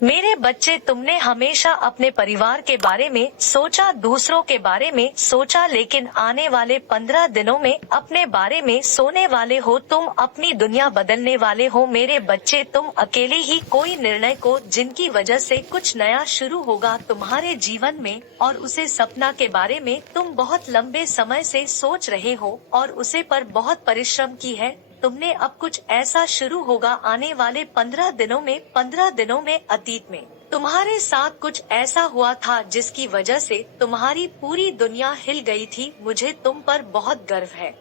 मेरे बच्चे, तुमने हमेशा अपने परिवार के बारे में सोचा, दूसरों के बारे में सोचा, लेकिन आने वाले 15 दिनों में अपने बारे में सोने वाले हो। तुम अपनी दुनिया बदलने वाले हो मेरे बच्चे। तुम अकेले ही कोई निर्णय को जिनकी वजह से कुछ नया शुरू होगा तुम्हारे जीवन में, और उसे सपना के बारे में तुम बहुत लंबे समय से सोच रहे हो और उसे पर बहुत परिश्रम की है तुमने। अब कुछ ऐसा शुरू होगा आने वाले 15 दिनों में। 15 दिनों में अतीत में तुम्हारे साथ कुछ ऐसा हुआ था जिसकी वजह से तुम्हारी पूरी दुनिया हिल गई थी। मुझे तुम पर बहुत गर्व है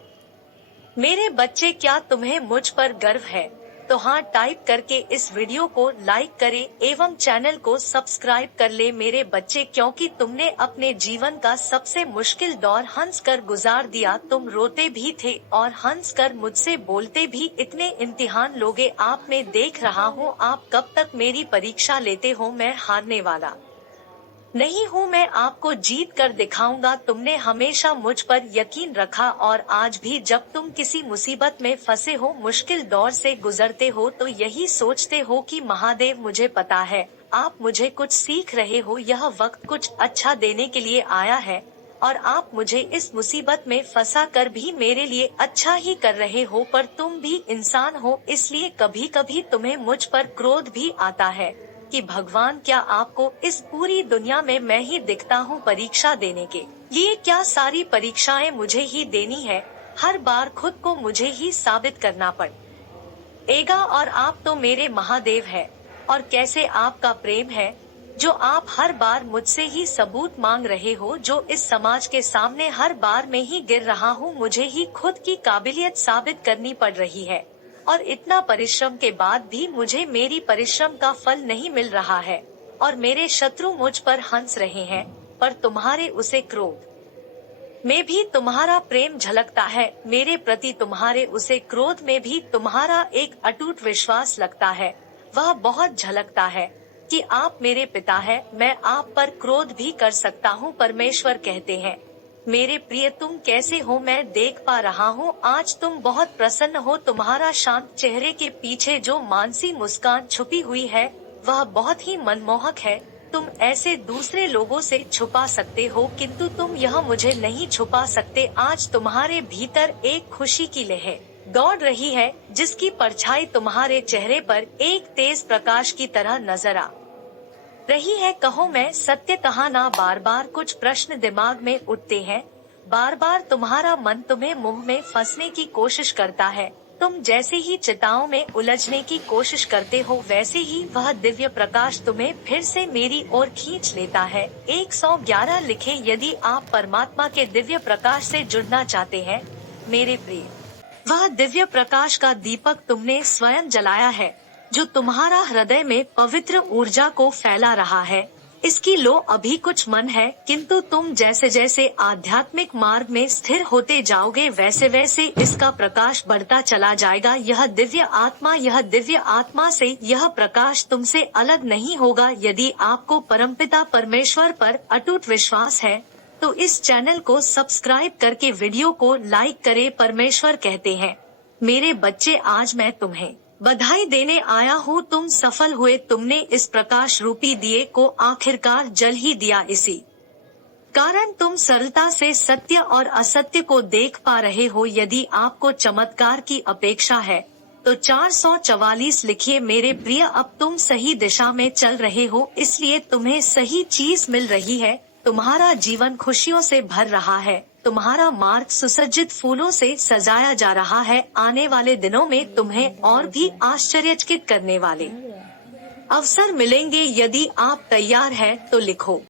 मेरे बच्चे। क्या तुम्हें मुझ पर गर्व है? तो हाँ टाइप करके इस वीडियो को लाइक करें एवं चैनल को सब्सक्राइब कर ले मेरे बच्चे, क्योंकि तुमने अपने जीवन का सबसे मुश्किल दौर हंसकर गुजार दिया। तुम रोते भी थे और हंसकर मुझसे बोलते भी। इतने इम्तिहान लोगे आप में देख रहा हूँ। आप कब तक मेरी परीक्षा लेते हो? मैं हारने वाला नहीं हूँ, मैं आपको जीत कर दिखाऊंगा। तुमने हमेशा मुझ पर यकीन रखा और आज भी जब तुम किसी मुसीबत में फंसे हो, मुश्किल दौर से गुजरते हो, तो यही सोचते हो कि महादेव मुझे पता है आप मुझे कुछ सीख रहे हो। यह वक्त कुछ अच्छा देने के लिए आया है और आप मुझे इस मुसीबत में फंसा कर भी मेरे लिए अच्छा ही कर रहे हो। पर तुम भी इंसान हो, इसलिए कभी कभी तुम्हें मुझ पर क्रोध भी आता है कि भगवान, क्या आपको इस पूरी दुनिया में मैं ही दिखता हूँ परीक्षा देने के लिए? क्या सारी परीक्षाएं मुझे ही देनी है? हर बार खुद को मुझे ही साबित करना पड़ेगा? और आप तो मेरे महादेव है। और कैसे आपका प्रेम है जो आप हर बार मुझसे ही सबूत मांग रहे हो, जो इस समाज के सामने हर बार में ही गिर रहा हूँ। मुझे ही खुद की काबिलियत साबित करनी पड़ रही है और इतना परिश्रम के बाद भी मुझे मेरी परिश्रम का फल नहीं मिल रहा है और मेरे शत्रु मुझ पर हंस रहे हैं। पर तुम्हारे उसे क्रोध में भी तुम्हारा प्रेम झलकता है मेरे प्रति। तुम्हारे उसे क्रोध में भी तुम्हारा एक अटूट विश्वास लगता है। वह बहुत झलकता है कि आप मेरे पिता हैं। मैं आप पर क्रोध भी कर सकता हूँ, परमेश्वर कहते हैं। मेरे प्रिय, तुम कैसे हो? मैं देख पा रहा हूँ आज तुम बहुत प्रसन्न हो। तुम्हारा शांत चेहरे के पीछे जो मानसी मुस्कान छुपी हुई है वह बहुत ही मनमोहक है। तुम ऐसे दूसरे लोगों से छुपा सकते हो, किंतु तुम यह मुझे नहीं छुपा सकते। आज तुम्हारे भीतर एक खुशी की लहर दौड़ रही है जिसकी परछाई तुम्हारे चेहरे पर एक तेज प्रकाश की तरह नजर आ रही है। कहो मैं सत्य कहा ना? बार बार कुछ प्रश्न दिमाग में उठते हैं। बार बार तुम्हारा मन तुम्हें मुंह में फंसने की कोशिश करता है। तुम जैसे ही चिताओं में उलझने की कोशिश करते हो, वैसे ही वह दिव्य प्रकाश तुम्हें फिर से मेरी ओर खींच लेता है। 111 लिखे यदि आप परमात्मा के दिव्य प्रकाश से जुड़ना चाहते हैं मेरे प्रिय। वह दिव्य प्रकाश का दीपक तुमने स्वयं जलाया है जो तुम्हारा हृदय में पवित्र ऊर्जा को फैला रहा है। इसकी लो अभी कुछ मन है, किंतु तुम जैसे जैसे आध्यात्मिक मार्ग में स्थिर होते जाओगे वैसे वैसे इसका प्रकाश बढ़ता चला जाएगा। यह दिव्य आत्मा से यह प्रकाश तुमसे अलग नहीं होगा। यदि आपको परमपिता परमेश्वर पर अटूट विश्वास है तो इस चैनल को सब्सक्राइब करके वीडियो को लाइक करें। परमेश्वर कहते हैं मेरे बच्चे, आज मैं तुम्हें बधाई देने आया हूँ। तुम सफल हुए। तुमने इस प्रकाश रूपी दिए को आखिरकार जल ही दिया। इसी कारण तुम सरलता से सत्य और असत्य को देख पा रहे हो। यदि आपको चमत्कार की अपेक्षा है तो 444 लिखिए मेरे प्रिय। अब तुम सही दिशा में चल रहे हो, इसलिए तुम्हें सही चीज मिल रही है। तुम्हारा जीवन खुशियों से भर रहा है। तुम्हारा मार्ग सुसज्जित फूलों से सजाया जा रहा है। आने वाले दिनों में तुम्हें और भी आश्चर्यचकित करने वाले अवसर मिलेंगे। यदि आप तैयार हैं तो लिखो।